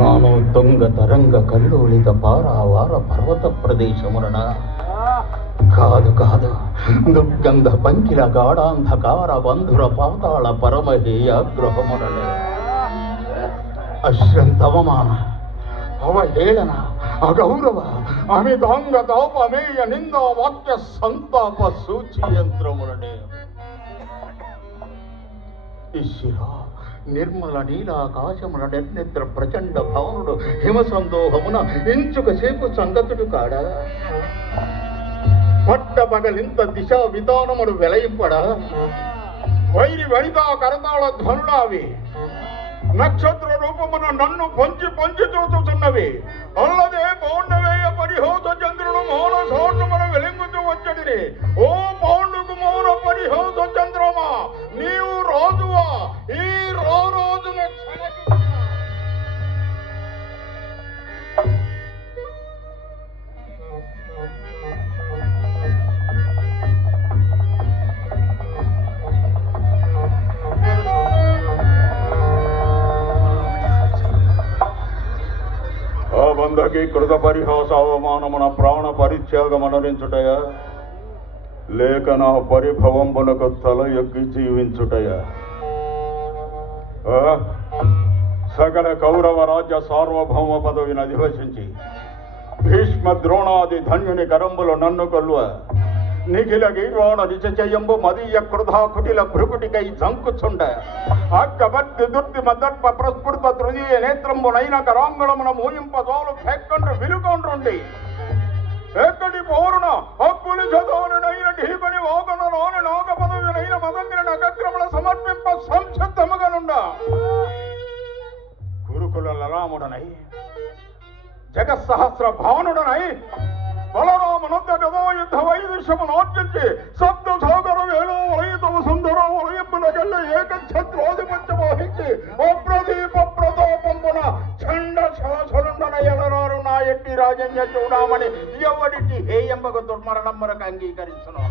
ನಾನು ತುಂಗ ತರಂಗ ಕಲ್ಲು ಉಳಿದ ಪಾರಾವಾರ ಪರ್ವತ ಪ್ರದೇಶ ಮರಣ. ಕಾದು ಕಾದು ದುರ್ಗಂಧ ಪಂಕಿಲ ಗಾಢಾಂಧಕಾರ ಬಂಧುರ ಪಾತಾಳ ಪರಮಹೇಯ ಗೃಹ ಮರಳೆ. ಅಶ್ರಂತ ಅವಮಾನ, ಅವಹೇಳನ, ಅಗೌರವ, ಅಮಿತಾಂಗ ತಾಪಮೇಯ ನಿಂದ ವಾಕ್ಯ ಸಂತಾಪ ಸೂಚಿಯಂತ್ರ ಮರಳೆ. ಇಶಿರಾ నిర్మల నీలాకాశమున నిర్నిద్ర ప్రచండ భవనుడు హిమసందోహమున ఇంచుక సేపు సంగతుడు కాడా? పట్ట పగలింత దిశ విధానమును వెలయింపడా? వైరి వనితా కరతాళ ధ్వనులావి. నక్షత్ర రూపమున నన్ను పొంచి పొంచి చూచుతున్నవి ఆ కృత పరిహాస అవమానమున ప్రాణ పరిత్యాగమనరించుటయా లేక నా పరిభవంబునకు తల ఎగ్గి జీవించుటయా? సకల కౌరవ రాజ్య సార్వభౌమ పదవిని అధివసించి భీష్మ ద్రోణాది ధన్యుని కరంబులు నన్ను కొల్వ. నిఖిల గీర్వాణ చెయ్యంబు మదీయ కృధా కుటిల భృకుటికై జంకుచుండ. అక్కబద్ది దుర్తి మదర్ప ప్రస్ఫుర్త తృతీయ నేత్రంబు నైన కరాంగుళమున మూయింప జోలు ఫెక్కండ్రు విలుకొండ్రుండి. ఎక్కడి పోరున హక్కులు చదవనునైన ఢీపని వాగనలోని నాగ పదవినైన మదంగిన నగక్రమణ సమర్పింప సంసిద్ధముగనుండ. గురుకుల లలాముడనై జగత్సహస్ర భావనుడనై ಬಲರಾಮನಂತೆ ಗದಾ ಯುದ್ಧ ವೈದೃಶ್ಯಮನಾತ್ಯಂತೆ ಸಪ್ತ ಸಾಗರ ವೇಣೋ ಸುಂದರ ವಲಯಪ್ಪನ ಗಲ್ಲ ಏಕಛತ್ರೋದಿ ಪಂಚಮೋಹಿಸಿ ಅಪ್ರದೀಪ ಪ್ರತಾಪಂಬನ ಚಂಡ ಶಾಸರುಂಡನ ಎಡರಾರು ನಾಯಟ್ಟಿ ರಾಜನ್ಯ ಚೌಡಾಮಣಿ ಎವಡಿಟಿ ಹೇ ಎಂಬ ದುರ್ಮರಣಮ್ಮರಕ್ಕೆ ಅಂಗೀಕರಿಸಲು.